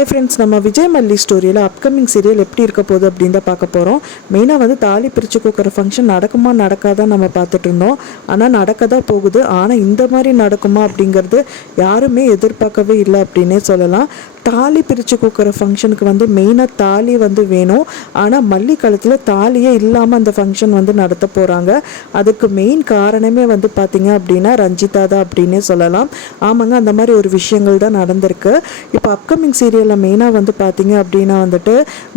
Hi friends, நம்ம விஜய் மல்லி ஸ்டோரியில் அப்கமிங் சீரியல் எப்படி இருக்க போகுது அப்படின்னு தான் பார்க்க போகிறோம். மெயினாக வந்து தாலி பிரித்து கொடுக்குற ஃபங்க்ஷன் நடக்குமா நடக்காதான் நம்ம பார்த்துட்டு இருந்தோம். ஆனால் நடக்க தான் போகுது. ஆனால் இந்த மாதிரி நடக்குமா அப்படிங்கிறது யாருமே எதிர்பார்க்கவே இல்லை அப்படின்னே சொல்லலாம். தாலி பிரித்து கொடுக்குற ஃபங்க்ஷனுக்கு வந்து மெயினாக தாலி வந்து வேணும். ஆனால் மல்லி காலத்தில் தாலியே இல்லாமல் அந்த ஃபங்க்ஷன் வந்து நடத்த போகிறாங்க. அதுக்கு மெயின் காரணமே வந்து பார்த்திங்க அப்படின்னா ரஞ்சிதா தான் அப்படின்னே சொல்லலாம். ஆமாங்க, அந்த மாதிரி ஒரு விஷயங்கள் தான் நடந்திருக்கு. இப்போ அப்கமிங் சீரியலில் மெயினாக வந்து பார்த்திங்க அப்படின்னா வந்துட்டு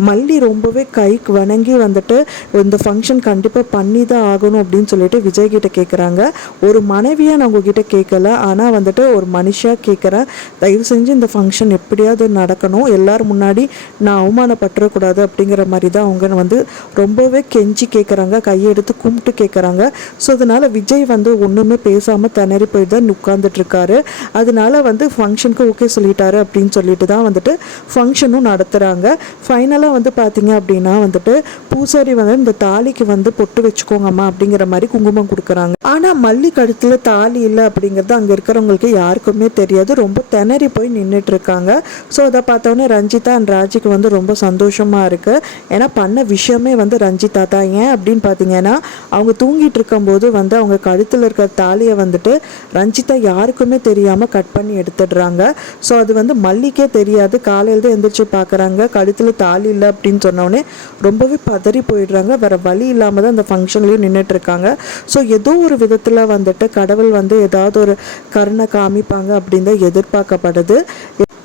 மல்லி ரொம்பவே கைக்கு வணங்கி வந்துட்டு இந்த ஃபங்க்ஷன் கண்டிப்பாக பண்ணி தான் ஆகணும் அப்படின்னு சொல்லிட்டு விஜய் கிட்ட கேட்குறாங்க. ஒரு மனைவியாக நான் உங்ககிட்ட கேட்கல, ஆனால் வந்துட்டு ஒரு மனுஷாக கேட்குறேன். தயவு செஞ்சு இந்த ஃபங்க்ஷன் எப்படியாவது நடக்கணும், எல்லாரும் முன்னாடி நான் அவமானப்பட்டுறக்கூடாது அப்படிங்கிற மாதிரி தான் அவங்க வந்து ரொம்பவே கெஞ்சி கேட்குறாங்க, கையெடுத்து கும்பிட்டு கேட்குறாங்க. ஸோ அதனால் விஜய் வந்து ஒன்றுமே பேசாமல் திணறி போய் தான் உட்கார்ந்துட்டுருக்காரு. அதனால வந்து ஃபங்க்ஷனுக்கு ஓகே சொல்லிட்டாரு அப்படின்னு சொல்லிட்டு தான் வந்துட்டு ஃபங்க்ஷனும் நடத்துகிறாங்க. ஃபைனலாக வந்து பார்த்தீங்க அப்படின்னா வந்துட்டு பூசாரி வந்து இந்த தாலிக்கு வந்து பொட்டு வச்சுக்கோங்கம்மா அப்படிங்கிற மாதிரி குங்குமம் கொடுக்குறாங்க. ஆனால் மல்லி கழுத்தில் தாலி இல்லை அப்படிங்கிறது அங்கே இருக்கிறவங்களுக்கு யாருக்குமே தெரியாது. ரொம்ப திணறி போய் நின்றுட்டு இருக்காங்க. ஸோ அதை பார்த்தோன்னே ரஞ்சிதா அண்ட் ராஜிக்கு வந்து ரொம்ப சந்தோஷமாக இருக்குது. ஏன்னா பண்ண விஷயமே வந்து ரஞ்சிதா தான். ஏன் அப்படின்னு பார்த்தீங்கன்னா அவங்க தூங்கிட்டு இருக்கும்போது வந்து அவங்க கழுத்தில் இருக்கிற தாலியை வந்துட்டு ரஞ்சிதா யாருக்குமே தெரியாமல் கட் பண்ணி எடுத்துடுறாங்க. ஸோ அது வந்து மல்லிக்கே தெரியாது. காலையில் தான் எந்திரிச்சு பார்க்குறாங்க, கழுத்தில் தாலி இல்லை அப்படின்னு சொன்னோடனே ரொம்பவே பதறி போயிடுறாங்க. வேறு வழி இல்லாமல் தான் அந்த ஃபங்க்ஷன்லேயும் நின்றுட்டு இருக்காங்க. ஸோ ஏதோ ஒரு விதத்தில் வந்துட்டு கடவுள் வந்து ஏதாவது ஒரு கருணை காமிப்பாங்க அப்படின்னு தான் எதிர்பார்க்கப்படுது.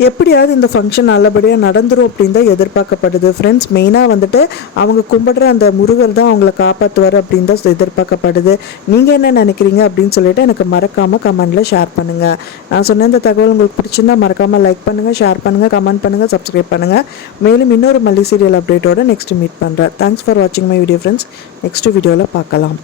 எப்படியாவது இந்த ஃபங்க்ஷன் நல்லபடியாக நடந்துரும் அப்படின்னு தான் எதிர்பார்க்கப்படுது. ஃப்ரெண்ட்ஸ், மெயினாக வந்துட்டு அவங்க கும்பிடுற அந்த முருகர் தான் அவங்கள காப்பாற்றுவார் அப்படின்னு தான் எதிர்பார்க்கப்படுது. நீங்கள் என்ன நினைக்கிறீங்க அப்படின்னு சொல்லிட்டு எனக்கு மறக்காமல் கமெண்ட்டில் ஷேர் பண்ணுங்கள். நான் சொன்ன இந்த தகவல் உங்களுக்கு பிடிச்சிருந்தா மறக்காமல் லைக் பண்ணுங்கள், ஷேர் பண்ணுங்கள், கமெண்ட் பண்ணுங்கள், சப்ஸ்கிரைப் பண்ணுங்கள். மேலும் இன்னொரு மல்லி சீரியல் அப்டேட்டோட நெக்ஸ்ட் மீட் பண்ணுறேன். தேங்க்ஸ் ஃபார் வாட்சிங் மை வீடியோ ஃப்ரெண்ட்ஸ். நெக்ஸ்ட் வீடியோவில் பார்க்கலாம்.